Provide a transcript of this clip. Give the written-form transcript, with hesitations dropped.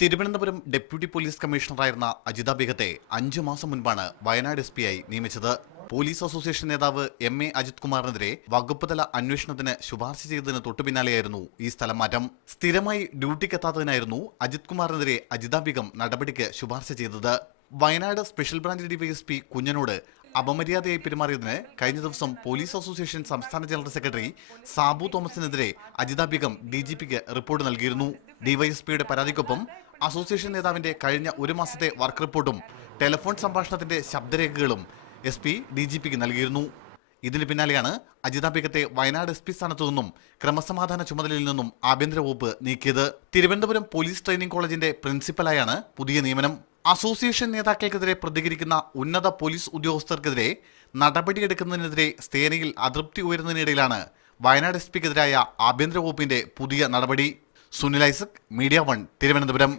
Thiruvananthapuram deputy police കമ്മീഷണറായിരുന്ന Ajitha ബേഗത്തെ 5 മാസം മുൻപാണ് Wayanad S പിയായി നിയമിച്ചത്. പോലീസ് അസോസിയേഷൻ നേതാവ് എം എ അജിത് കുമാറിനെതിരെ വകുപ്പുതല അന്വേഷണത്തിന് ശുപാർശ ചെയ്തതിന് തൊട്ടുപിന്നാലെയായിരുന്നു ഈ സ്ഥലം മാറ്റം. സ്ഥിരമായി ഡ്യൂട്ടിക്കെത്താത്തതിനായിരുന്നു അജിത് കുമാറിനെതിരെ അജിത ബേഗം നടപടിക്ക് ശുപാർശ ചെയ്തത്. വയനാട് സ്പെഷ്യൽ ബ്രാഞ്ച് ഡിവൈഎസ്പി കുഞ്ഞനോട് അപമര്യാദയായി പെരുമാറിയതിന് കഴിഞ്ഞ ദിവസം പോലീസ് അസോസിയേഷൻ സംസ്ഥാന ജനറൽ സെക്രട്ടറി സാബു തോമസിനെതിരെ അജിത ബേഗം DGPക്ക് റിപ്പോർട്ട് നൽകിയിരുന്നു. ഡിവൈഎസ്പിയുടെ പരാതിക്കൊപ്പം അസോസിയേഷൻ നേതാവിന്റെ കഴിഞ്ഞ ഒരു മാസത്തെ വർക്ക് റിപ്പോർട്ടും ടെലിഫോൺ സംഭാഷണത്തിന്റെ ശബ്ദരേഖകളും SP DGPക്ക് നൽകിയിരുന്നു. ഇതിന് പിന്നാലെയാണ് അജിത ബേഗത്തെ വയനാട് SP സ്ഥാനത്തു നിന്നും ക്രമസമാധാന ചുമതലയിൽ നിന്നും ആഭ്യന്തര വകുപ്പ് നീക്കിയത്. തിരുവനന്തപുരം പോലീസ് ട്രെയിനിംഗ് കോളേജിന്റെ പ്രിൻസിപ്പലായാണ് പുതിയ നിയമനം. അസോസിയേഷൻ നേതാക്കൾക്കെതിരെ പ്രതികരിക്കുന്ന ഉന്നത പോലീസ് ഉദ്യോഗസ്ഥർക്കെതിരെ നടപടിയെടുക്കുന്നതിനെതിരെ സേനയിൽ അതൃപ്തി ഉയരുന്നതിനിടയിലാണ് വയനാട് SP ക്കെതിരായ ആഭ്യന്തര വകുപ്പിന്റെ പുതിയ നടപടി. സുനിൽ ഐസക്, മീഡിയ 1, തിരുവനന്തപുരം.